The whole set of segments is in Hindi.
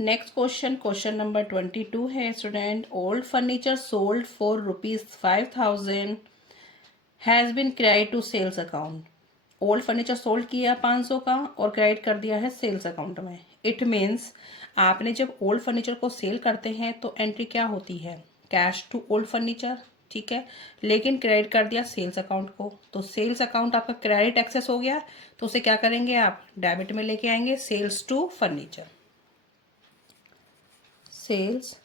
नेक्स्ट क्वेश्चन, क्वेश्चन नंबर 22 है student. Old furniture sold for ₹5,000 has been credit to sales account. Old furniture sold किया 500 का और क्रेडिट कर दिया है सेल्स अकाउंट में। इट मीन्स आपने जब ओल्ड फर्नीचर को सेल करते हैं तो एंट्री क्या होती है, कैश टू ओल्ड फर्नीचर, ठीक है, लेकिन क्रेडिट कर दिया सेल्स अकाउंट को, तो सेल्स अकाउंट आपका क्रेडिट एक्सेस हो गया, तो उसे क्या करेंगे आप, डेबिट में लेके आएंगे, sales to furniture, sales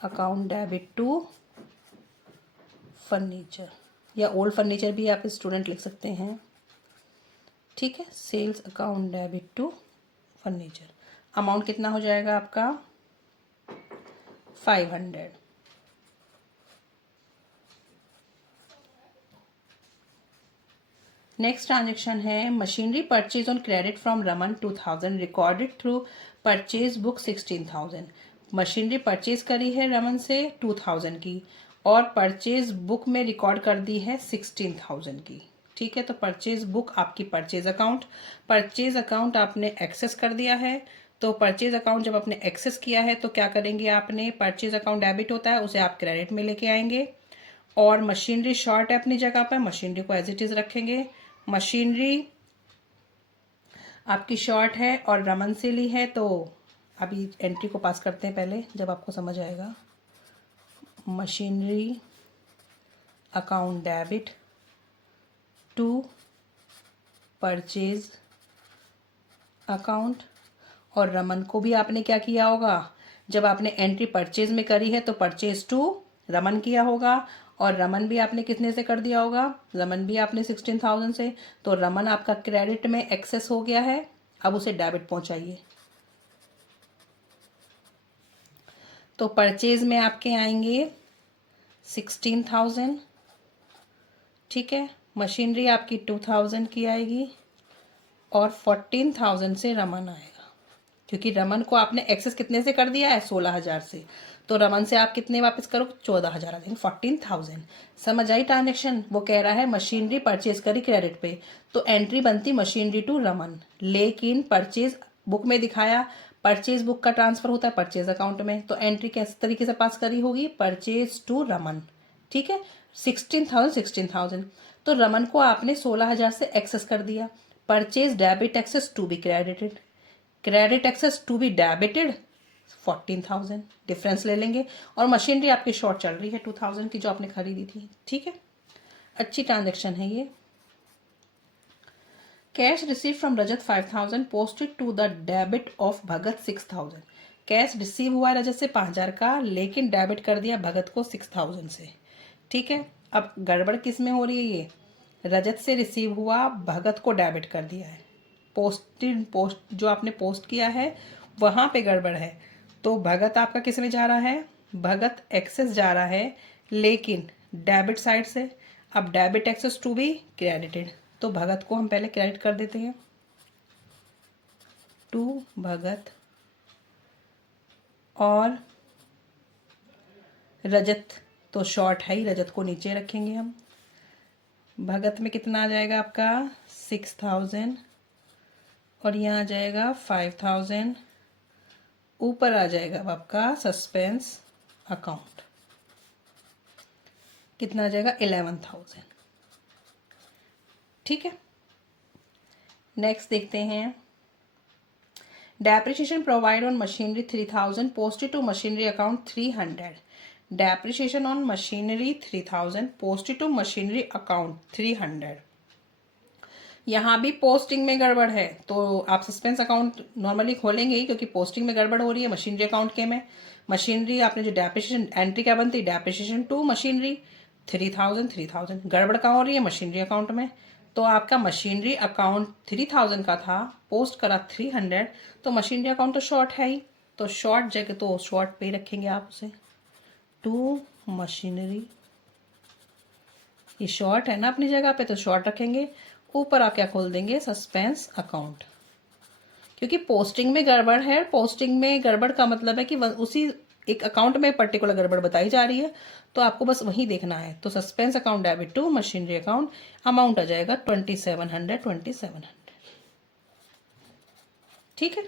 account debit to furniture, या ओल्ड फर्नीचर भी आप स्टूडेंट लिख सकते हैं, ठीक है। सेल्स अकाउंट डेबिट टू फर्नीचर, अमाउंट कितना हो जाएगा आपका 500। नेक्स्ट ट्रांजेक्शन है machinery purchase on credit from Raman 2000 recorded through purchase book 16,000। Machinery purchase करी है रमन से 2000 की और परचेज बुक में रिकॉर्ड कर दी है 16,000 की, ठीक है। तो परचेज बुक आपकी परचेज अकाउंट आपने एक्सेस कर दिया है, तो परचेज अकाउंट जब आपने एक्सेस किया है तो क्या करेंगे, आपने परचेज अकाउंट डेबिट होता है उसे आप क्रेडिट में लेके आएंगे, और मशीनरी शॉर्ट है अपनी जगह पर, मशीनरी को एज इट इज रखेंगे। मशीनरी आपकी शॉर्ट है और रमन से ली है, तो अभी एंट्री को पास करते हैं पहले, जब आपको समझ आएगा। Machinery account debit to purchase account, और रमन को भी आपने क्या किया होगा, जब आपने एंट्री परचेज में करी है तो परचेज टू रमन किया होगा, और रमन भी आपने कितने से कर दिया होगा, रमन भी आपने 16,000 से, तो रमन आपका क्रेडिट में एक्सेस हो गया है, अब उसे डेबिट पहुंचाइए। तो परचेज में आपके आएंगे 16,000, ठीक है, मशीनरी आपकी 2,000 की आएगी और 14,000 से रमन आएगा, क्योंकि रमन को आपने एक्सेस कितने से कर दिया है, 16,000 से, तो रमन से आप कितने वापस करो, 14,000 आ जाएंगे, 14,000। समझ आई ट्रांजेक्शन। वो कह रहा है मशीनरी परचेज करी क्रेडिट पे, तो एंट्री बनती मशीनरी टू रमन, लेकिन परचेज बुक में दिखाया, परचेज बुक का ट्रांसफर होता है परचेज अकाउंट में, तो एंट्री किस तरीके से पास करी होगी, परचेज टू रमन, ठीक है। 16,000 तो रमन को आपने 16,000 से एक्सेस कर दिया, purchase debit excess to be credited, credit excess to be debited 14,000, difference ले लेंगे, और मशीनरी आपकी शॉर्ट चल रही है 2,000 की जो आपने खरीदी थी, ठीक है। अच्छी ट्रांजेक्शन है ये। Cash receive from Rajat 5,000 posted to the debit of Bhagat 6,000। Cash receive हुआ है रजत से 5,000 का, लेकिन डेबिट कर दिया भगत को 6,000 से, ठीक है। अब गड़बड़ किस में हो रही है, ये रजत से रिसीव हुआ, भगत को डेबिट कर दिया है, पोस्ट जो आपने पोस्ट किया है वहां पे गड़बड़ है, तो भगत आपका किस में जा रहा है, भगत एक्सेस जा रहा है, लेकिन डेबिट साइड से। अब debit excess to be credited, तो भगत को हम पहले क्रेडिट कर देते हैं, टू भगत, और रजत तो शॉर्ट है ही, रजत को नीचे रखेंगे हम। भगत में कितना आ जाएगा आपका 6,000, और यहाँ आ जाएगा 5,000, ऊपर आ जाएगा अब आपका सस्पेंस अकाउंट, कितना आ जाएगा 11,000, ठीक है। नेक्स्ट देखते हैं, depreciation provide on machinery 3,000 posted to machinery account 300। Depreciation on machinery 3,000 posted to machinery account 300। यहाँ भी पोस्टिंग में गड़बड़ है, तो आप सस्पेंस अकाउंट नॉर्मली खोलेंगे ही, क्योंकि पोस्टिंग में गड़बड़ हो रही है मशीनरी अकाउंट के में। मशीनरी आपने जो डेप्रिसिएशन एंट्री क्या बनती है, डेप्रिसिएशन टू मशीनरी 3,000, गड़बड़ कहाँ हो रही है, मशीनरी अकाउंट में। तो आपका मशीनरी अकाउंट 3,000 का था, पोस्ट करा 300, तो मशीनरी अकाउंट तो शॉर्ट है ही, तो शॉर्ट जगह तो शॉर्ट पे रखेंगे आप उसे, टू मशीनरी, ये शॉर्ट है ना अपनी जगह पे, तो शॉर्ट रखेंगे, ऊपर आप क्या खोल देंगे, सस्पेंस अकाउंट, क्योंकि पोस्टिंग में गड़बड़ है। पोस्टिंग में गड़बड़ का मतलब है कि उसी एक अकाउंट में पर्टिकुलर गड़बड़ बताई जा रही है, तो आपको बस वही देखना है। तो suspense account debit to machinery account, amount आ जाएगा 2,700, ठीक है।